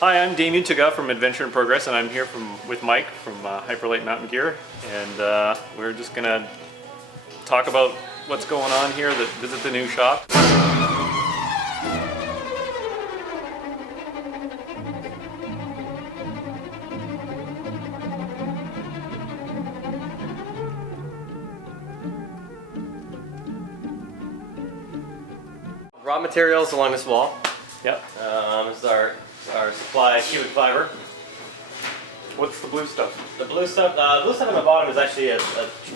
Hi, I'm Damien Tuga from Adventure in Progress, and I'm here with Mike from Hyperlite Mountain Gear, and we're just gonna talk about what's going on here, visit the new shop. Raw materials along this wall. Yep. This is our supply cubic fiber. What's the blue stuff? The blue stuff on the bottom is actually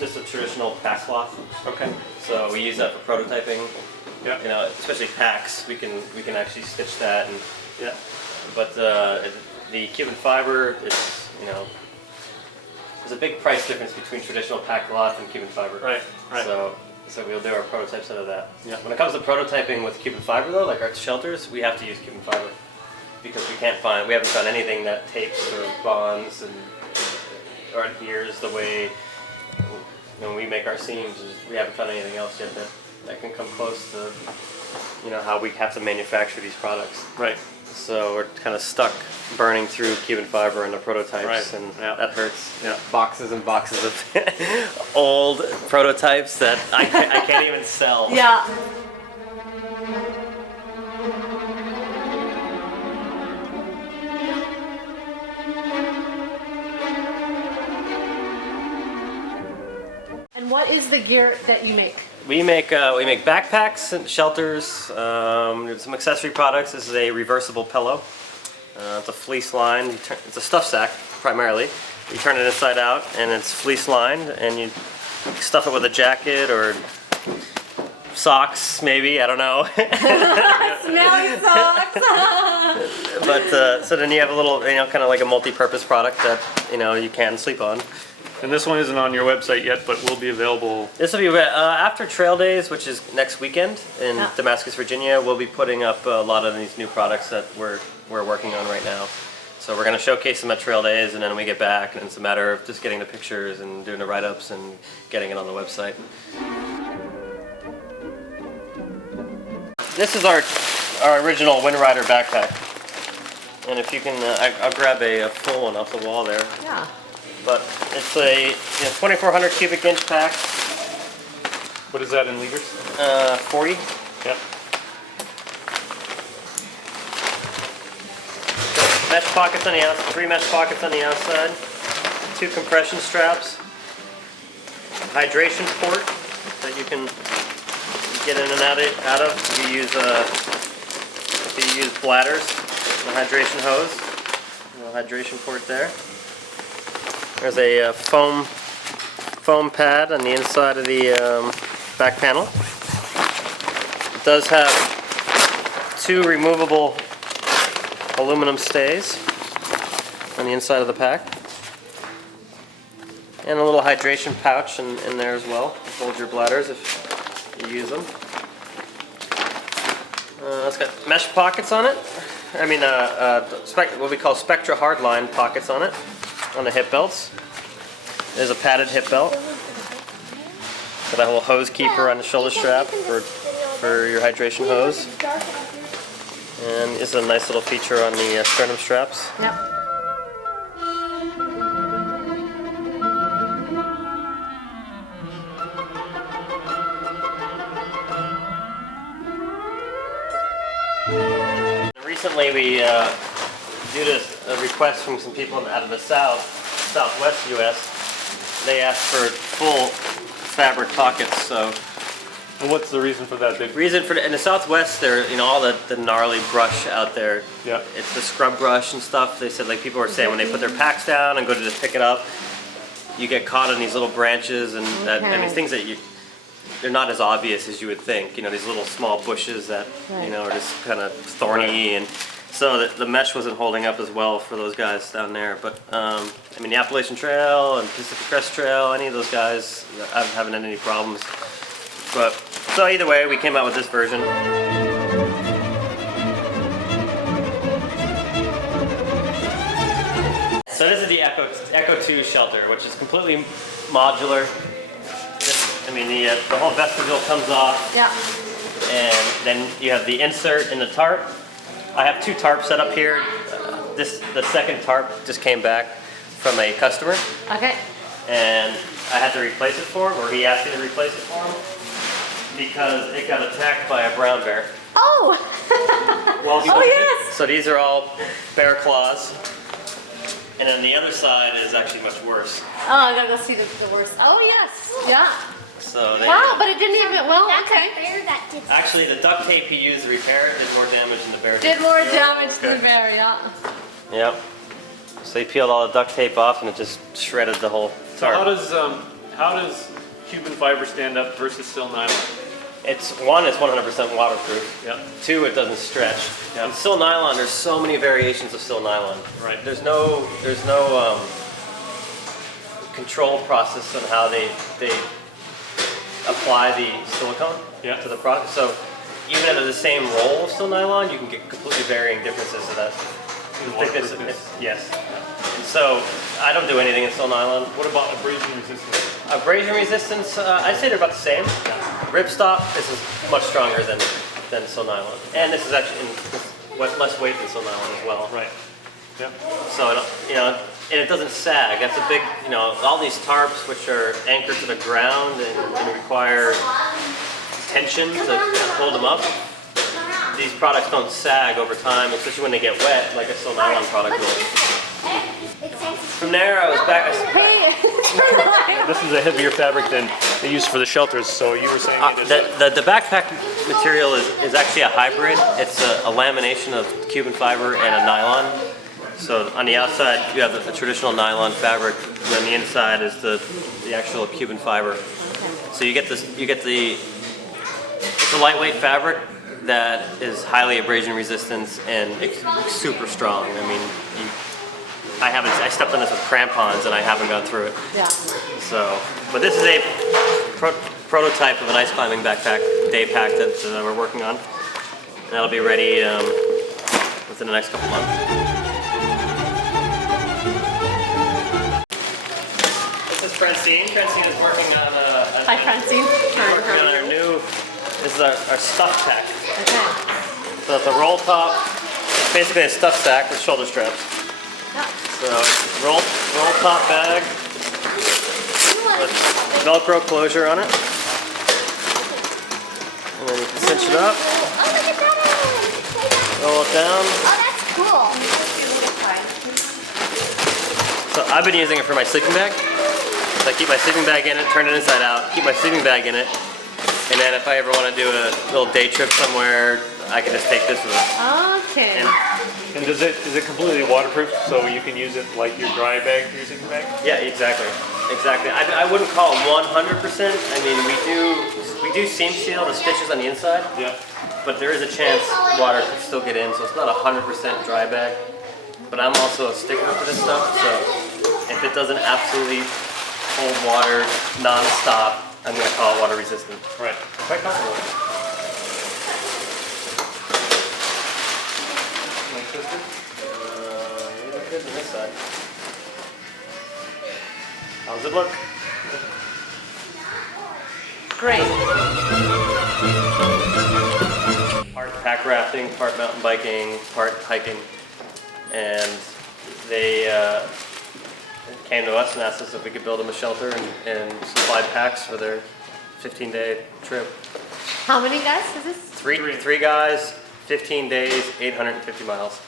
just a traditional pack cloth. Okay. So we use that for prototyping. Yeah. You know, especially packs, we can actually stitch that and Yeah. But the cubic fiber, it's there's a big price difference between traditional pack cloth and cubic fiber. Right. Right. So we'll do our prototypes out of that. Yeah. When it comes to prototyping with cubic fiber though, like our shelters, we have to use cubic fiber because we haven't found anything that tapes or bonds or adheres the way when we make our seams. We haven't found anything else yet that can come close to how we have to manufacture these products. Right. So we're kind of stuck burning through cubic fiber in the prototypes, Right. and Yeah. that hurts. Yeah. Boxes and boxes of old prototypes that I can't even sell. Yeah. And what is the gear that you make? We make backpacks and shelters, some accessory products. This is a reversible pillow. It's a fleece lined. It's a stuff sack primarily. You turn it inside out, and it's fleece lined, and you stuff it with a jacket or socks, maybe. I don't know. Smelly socks. But so then you have a little, kind of like a multi-purpose product that you can sleep on. And this one isn't on your website yet, but will be available. This will be after Trail Days, which is next weekend in Yeah. Damascus, Virginia. We'll be putting up a lot of these new products that we're working on right now. So we're going to showcase them at Trail Days, and then we get back, and it's a matter of just getting the pictures and doing the write-ups and getting it on the website. This is our original Windrider backpack, and if you can, I'll grab a full one off the wall there. Yeah. But it's a 2,400 cubic inch pack. What is that in liters? 40. Yep. Mesh pockets on the outside, 3 mesh pockets on the outside, 2 compression straps, hydration port that you can get in and out of. If you use bladders, the hydration hose, hydration port there. There's a foam pad on the inside of the back panel. It does have 2 removable aluminum stays on the inside of the pack, and a little hydration pouch in there as well. Hold your bladders if you use them. It's got mesh pockets on it. I mean, what we call Spectra hardline pockets on it, on the hip belts. There's a padded hip belt. Got a little hose keeper on the shoulder strap for your hydration hose. And this is a nice little feature on the sternum straps. Yep. Recently, we due to a request from some people out of the southwest U.S., they asked for full fabric pockets. So, And what's the reason for that? in the Southwest, there, all the gnarly brush out there. Yeah. It's the scrub brush and stuff. They said, like, people were saying when they put their packs down and go to just pick it up, you get caught in these little branches and these things that they're not as obvious as you would think. These little small bushes that are just kind of thorny, and so the mesh wasn't holding up as well for those guys down there. But the Appalachian Trail and Pacific Crest Trail, any of those guys, I haven't had any problems. But so either way, we came out with this version. So this is the Echo 2 shelter, which is completely modular. The whole vestibule comes off. Yeah. And then you have the insert in the tarp. I have 2 tarps set up here. the second tarp just came back from a customer, Okay. and I had to replace it for him, or he asked me to replace it for him, because it got attacked by a brown bear. Oh! Well, Oh, yes! So these are all bear claws, and then the other side is actually much worse. Oh, I gotta go see the worst. Oh, yes. Yeah. So they, Wow, but it didn't even, well, That's okay. a bear that did. actually, the duct tape he used to repair it did more damage than the bear Did more damage to okay. the bear, yeah. Yep. So he peeled all the duct tape off, and it just shredded the whole So tarp. how does Cuban fiber stand up versus sil nylon? It's 100% waterproof. Yeah. 2, it doesn't stretch. Yeah. And sil nylon, there's so many variations of sil nylon. Right. There's no control process on how they apply the silicone Yeah. to the product. So even under the same roll of sil nylon, you can get completely varying differences to that. Waterproofness. Yes. And so I don't do anything in sil nylon. What about abrasion resistance? Abrasion resistance, I'd say they're about the same. Ripstop, this is much stronger than sil nylon. And this is actually less weight than sil nylon as well. Right. Yeah. So, and it doesn't sag. That's a big, all these tarps which are anchored to the ground and require tension to hold them up. These products don't sag over time, especially when they get wet, like a sil nylon product will. From there, I was back. Hey, This is a heavier fabric than they use for the shelters. So you were saying The backpack material is actually a hybrid. It's a lamination of Cuban fiber and a nylon. So on the outside you have a traditional nylon fabric, and on the inside is the actual Cuban fiber. So you get this. It's a lightweight fabric that is highly abrasion resistant and it's super strong. I mean, I stepped on this with crampons and I haven't gone through it. yeah. So, but this is a prototype of an ice climbing backpack, day pack that we're working on. And that'll be ready within the next couple months. This is Francine. Francine is working on Hi, Francine. working on our new, this is our stuff pack. Okay. So it's a roll top, basically a stuff sack with shoulder straps. Yeah. So it's roll top bag with Velcro closure on it. And then you can cinch it up, Oh, look at that! roll it down. Oh, that's cool. So I've been using it for my sleeping bag. So I keep my sleeping bag in it, turn it inside out, keep my sleeping bag in it. And then if I ever want to do a little day trip somewhere, I can just take this with us. Okay. And is it completely waterproof, so you can use it like your dry bag for your sleeping bag? Yeah, exactly. I wouldn't call it 100%. I mean, we do seam seal the stitches on the inside, Yeah. but there is a chance water could still get in, so it's not 100% dry bag. But I'm also a stickler for this stuff, so if it doesn't absolutely hold water non-stop, I'm going to call it water resistant. Right. Quite comfortable. Like twisted? Yeah, good on this side. How's it look? Great. Part pack rafting, part mountain biking, part hiking. And they came to us and asked us if we could build them a shelter and supply packs for their 15-day trip. How many guys is this? Three guys, 15 days, 850 miles.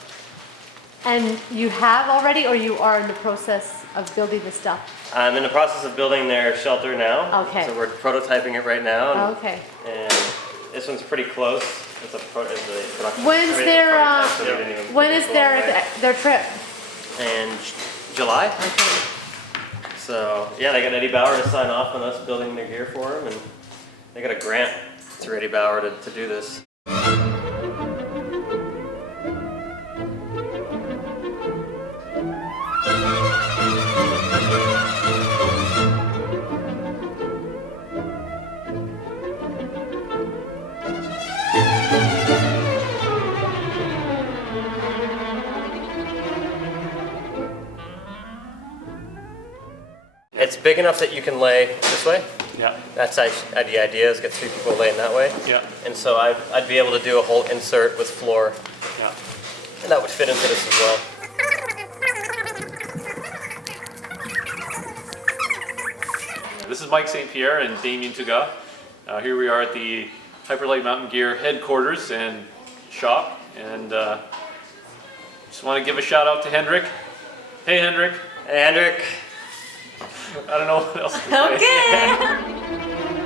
And you have already, or you are in the process of building the stuff? I'm in the process of building their shelter now. Okay. So we're prototyping it right now. And, Okay. and this one's pretty close. It's a production. When's I mean, their prototype, so we didn't even when put is it all away. their trip? And July. Okay. So yeah, they got Eddie Bauer to sign off on us building their gear for them, and they got a grant through Eddie Bauer to do this. It's big enough that you can lay this way. Yeah. That's the idea, is get 3 people laying that way. Yeah. And so I'd be able to do a whole insert with floor, Yeah. and that would fit into this as well. is Mike St. Pierre and Damien Tuga. Here we are at the Hyperlite Mountain Gear headquarters and shop, and just want to give a shout out to Hendrik. Hey Hendrik. Hey, Hendrik. I don't know what else to say. Okay.